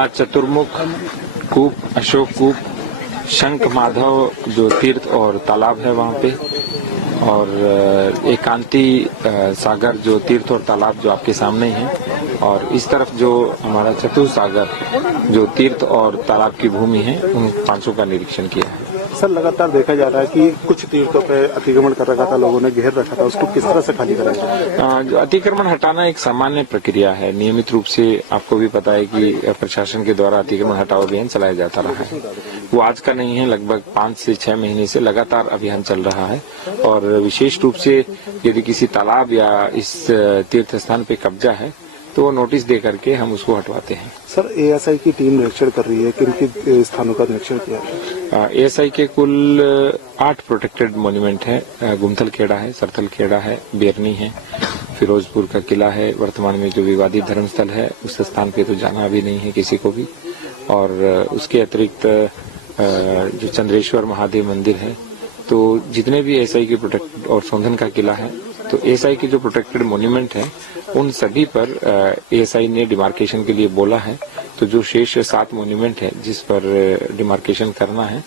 यहाँ चतुर्मुख कूप, अशोक कूप, शंख माधव जो तीर्थ और तालाब है वहाँ पे, और एकांती सागर जो तीर्थ और तालाब जो आपके सामने ही है, और इस तरफ जो हमारा चतुर सागर जो तीर्थ और तालाब की भूमि है, उन पांचों का निरीक्षण किया है। सर, लगातार देखा जा रहा है कि कुछ तीर्थों पे अतिक्रमण कर रखा था, लोगों ने घेर रखा था, उसको किस तरह से खाली कराया? जो अतिक्रमण हटाना एक सामान्य प्रक्रिया है। नियमित रूप से आपको भी पता है कि प्रशासन के द्वारा अतिक्रमण हटाओ अभियान चलाया जाता रहा है। वो आज का नहीं है, लगभग 5 से 6 महीने से लगातार अभियान चल रहा है। और विशेष रूप से यदि किसी तालाब या इस तीर्थ स्थान पे कब्जा है तो नोटिस दे करके हम उसको हटवाते हैं। सर, एएसआई की टीम निरीक्षण कर रही है, किन स्थानों का निरीक्षण किया है? एएसआई के कुल 8 प्रोटेक्टेड मॉन्यूमेंट है। गुमथल खेड़ा है, सरथल खेड़ा है, बेरनी है, फिरोजपुर का किला है, वर्तमान में जो विवादित धर्मस्थल है उस स्थान पे तो जाना भी नहीं है किसी को भी, और उसके अतिरिक्त जो चंद्रेश्वर महादेव मंदिर है। तो जितने भी एएसआई के प्रोटेक्ट और सोंधन का किला है, तो एएसआई के जो प्रोटेक्टेड मॉन्यूमेंट है उन सभी पर एएसआई ने डिमार्केशन के लिए बोला है। तो जो शेष 7 मॉन्यूमेंट है जिस पर डिमार्केशन करना है,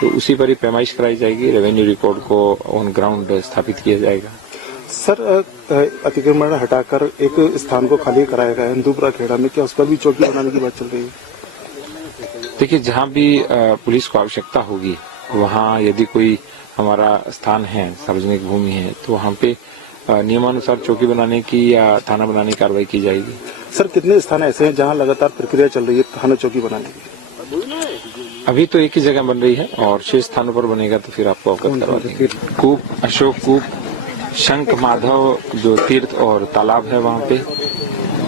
तो उसी पर ही पैमाइश कराई जाएगी, रेवेन्यू रिकॉर्ड को ऑन ग्राउंड स्थापित किया जाएगा। सर, अतिक्रमण हटाकर एक स्थान को खाली कराया गया है हिंदूपुरा खेड़ा में, क्या उस पर भी चौकी बनाने की बात चल रही है? देखिए, जहाँ भी पुलिस को आवश्यकता होगी वहाँ यदि कोई हमारा स्थान है, सार्वजनिक भूमि है, तो वहाँ पे नियमानुसार चौकी बनाने की या थाना बनाने की कार्रवाई की जाएगी। सर, कितने स्थान ऐसे हैं जहाँ लगातार प्रक्रिया चल रही है थाना चौकी बनाने की? अभी तो एक ही जगह बन रही है और शेष स्थानों पर बनेगा तो फिर आपको अवगत करवा देंगे। कूप, अशोक कूप, शंख माधव जो तीर्थ और तालाब है वहाँ पे,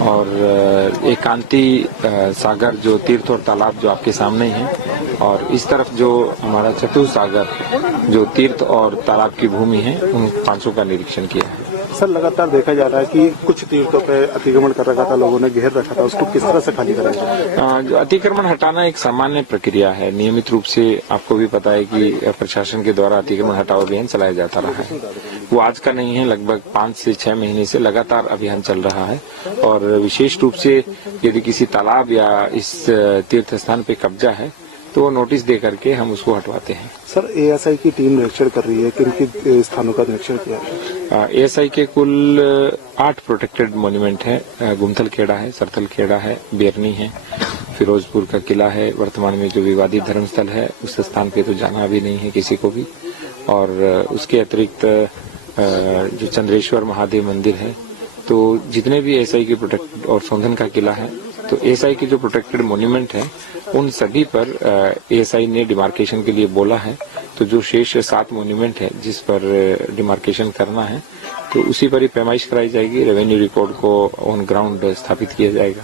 और एकांती सागर जो तीर्थ और तालाब जो आपके सामने ही है, और इस तरफ जो हमारा चतुर सागर जो तीर्थ और तालाब की भूमि है, उन पांचों का निरीक्षण किया है। सर, लगातार देखा जा रहा है कि कुछ तीर्थों पे अतिक्रमण कर रखा था, लोगों ने घेर रखा था, उसको किस तरह से खाली कराया? जो अतिक्रमण हटाना एक सामान्य प्रक्रिया है। नियमित रूप से आपको भी पता है कि प्रशासन के द्वारा अतिक्रमण हटाओ अभियान चलाया जाता रहा है। वो आज का नहीं है, लगभग 5 से 6 महीने से लगातार अभियान चल रहा है। और विशेष रूप से यदि किसी तालाब या इस तीर्थ स्थान पे कब्जा है तो नोटिस दे करके हम उसको हटवाते हैं। सर, एएसआई की टीम निरीक्षण कर रही है, किन स्थानों का निरीक्षण किया है? एएसआई के कुल 8 प्रोटेक्टेड मॉन्यूमेंट है। गुमथल खेड़ा है, सरथल खेड़ा है, बेरनी है, फिरोजपुर का किला है, वर्तमान में जो विवादित धर्मस्थल है उस स्थान पे तो जाना भी नहीं है किसी को भी, और उसके अतिरिक्त जो चंद्रेश्वर महादेव मंदिर है। तो जितने भी एएसआई के प्रोटेक्ट और सोंधन का किला है, तो एएसआई के जो प्रोटेक्टेड मॉन्यूमेंट है उन सभी पर एएसआई ने डिमार्केशन के लिए बोला है। तो जो शेष 7 मॉन्यूमेंट है जिस पर डिमार्केशन करना है, तो उसी पर ही पैमाइश कराई जाएगी, रेवेन्यू रिकॉर्ड को ऑन ग्राउंड स्थापित किया जाएगा।